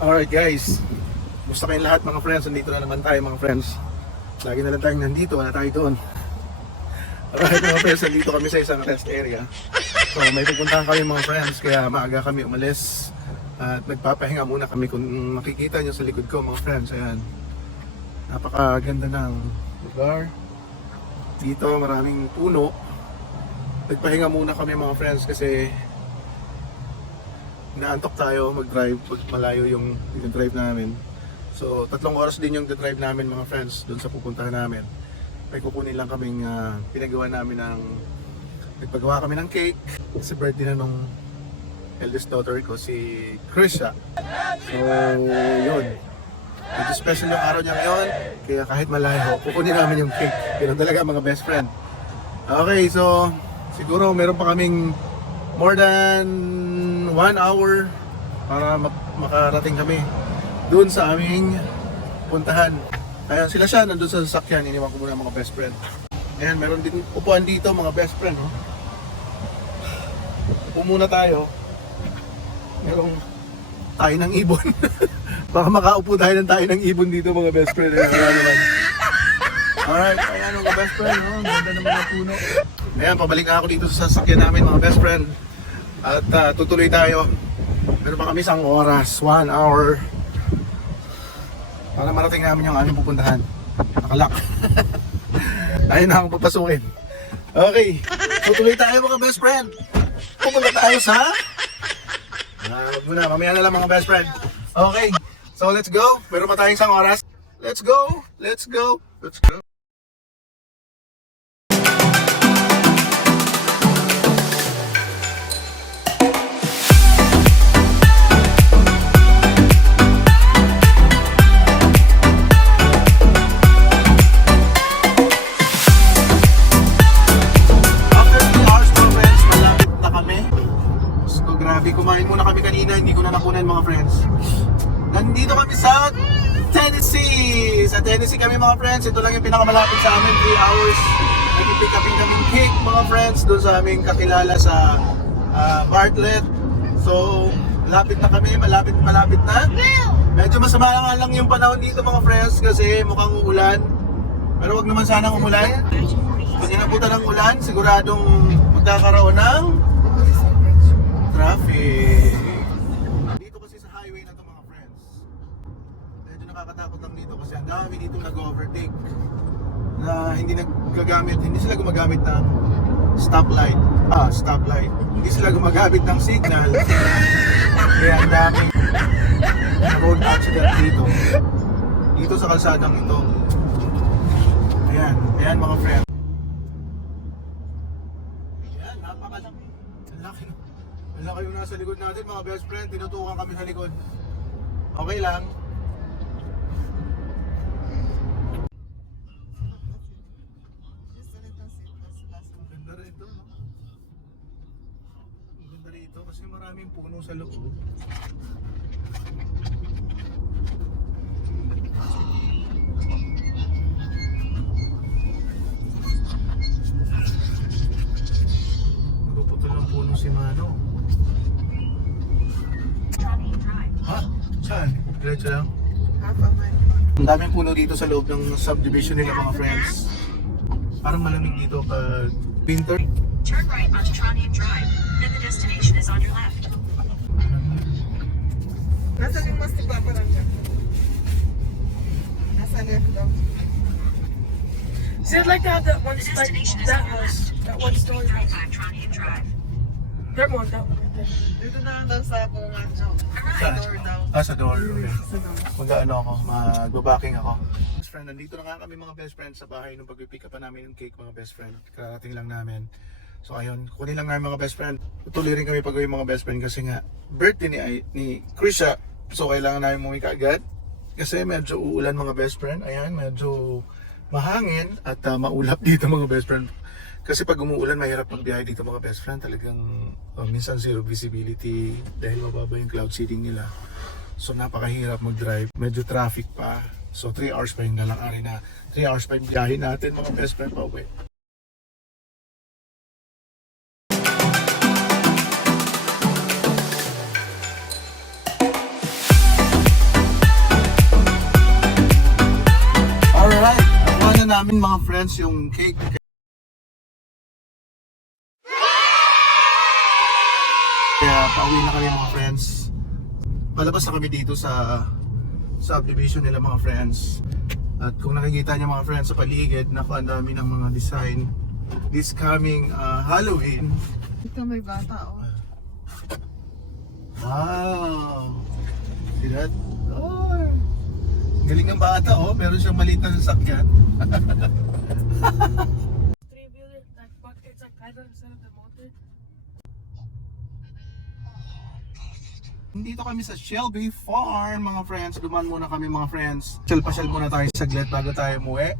Alright guys, gusto kayong lahat mga friends. Nandito na naman tayo mga friends. Lagi na lang tayong nandito, wala tayo doon. Alright mga friends, nandito kami sa isang rest area. So may pupuntahan kami mga friends, kaya maaga kami umalis. At nagpapahinga muna kami. Kung makikita nyo sa likod ko mga friends, ayan, napakaganda ng lugar. Dito maraming puno. Nagpahinga muna kami mga friends kasi naantok tayo mag-drive pag malayo yung drive namin. So 3 oras din yung drive namin mga friends doon sa pupuntahan namin. May kukunin lang kaming pinagawa namin ng nagpagawa kami ng cake. Kasi birthday na nung eldest daughter ko, si Krisha. So yun, medyo special yung araw niya ngayon, kaya kahit malayo kukunin namin yung cake. Pero talaga mga best friend. Okay, so siguro meron pa kaming more than 1 hour para makarating kami doon sa aming puntahan. Kaya sila siya nandun sa sasakyan, iniwan ko muna mga best friend. Ayan, meron din upuan dito mga best friend. Oh. Upo muna tayo. Merong tayo ng ibon. Baka makaupo tayo ng tayo ng ibon dito mga best friend. Ayan naman. Alright, ayan mga best friend. Oh. Ganda naman ang puno. Ayan, pabalik na ako dito sa sasakyan namin mga best friend. At tutuloy tayo. Meron pa kami 1 oras, 1 hour para marating namin yung aming pupuntahan. Nakalak. Tayo na akong papasukin. Okay, tutuloy tayo mga best friend. Pupunta tayo sa mamaya na lang mga best friend. Okay, so let's go. Meron pa tayong 1 oras. Let's go, let's go, let's go. Kumain muna kami kanina, hindi ko na nakunan mga friends. Nandito kami sa Tennessee. Sa Tennessee kami mga friends. Ito lang yung pinakamalapit sa amin, 3 hours. Nag-pick upin kaming cake mga friends doon sa aming kakilala sa Bartlett. So malapit na kami, malapit na. Medyo masama nga lang yung panahon dito mga friends kasi mukhang uulan. Pero wag naman sanang umulan. Pag inabutan ng ulan, siguradong magkakaroon ng traffic. Dito kasi sa highway na to mga friends, medyo nakakatakot lang dito kasi ang dami dito nag-overtake na hindi sila gumagamit ng stoplight. Hindi sila gumagamit ng signal. Kaya ang dami road accident dito sa kalsadang ito. Ayan mga friends. Ayan, napakalaki. Wala kayong nasa likod natin mga best friend, tinutukan kami sa likod. Okay lang. Ganda rito, no? Ganda rito kasi maraming puno sa loob. Magpuputol ng puno si Mano. Saan? Diretso lang? Ang daming puno dito sa loob ng subdivision nila mga friends. Parang malamig dito pag winter. Turn right onto Trondheim Drive, then the destination is on your left. Nasaan yung mas tiba-parang dyan? Nasa left daw. See, I'd like to have that one, The like destination is that on your house, left. that one story house. 35 Trondheim Drive. That one right there. Dito na lang daw sa bungan dyan. Saan? Door daw. Sa door. Okay. Sa door. Mag-ano ako, magbabaking ako. Best friend, nandito na nga kami mga best friend sa bahay nung pag-pick up pa namin yung cake mga best friend. Karating lang namin. So ayun, kunin lang namin mga best friend. Tutuloy rin kami pag-uwi mga best friend kasi nga birthday ni Krisha. So kailangan namin umuwi kaagad. Kasi medyo uulan mga best friend. Ayan, medyo mahangin at maulap dito mga best friend. Kasi pag umuulan, mahirap magbiyahe dito mga best friend. Talagang minsan zero visibility dahil mababa yung cloud seeding nila. So napakahirap mag-drive. Medyo traffic pa. So 3 hours pa yung lalakari na. 3 hours pa yung biyahe natin mga best friend pa uwi. namin mga friends yung cake. Kaya pauwi na kami mga friends. Palabas na kami dito sa subdivision nila mga friends. At kung nakikita niyo mga friends sa paligid, naku, ang dami ng mga design. This coming Halloween. Ito may bata, oh. Wow! See that? Oh! Galing ng bata, oh. Meron siyang maliit na sasakyan. Three-wheeler, like, but it's like pedal instead of the motor. Dito kami sa Shelby Farm, mga friends. Duman muna kami mga friends. Pasyal muna tayo saglit bago tayo umuwi.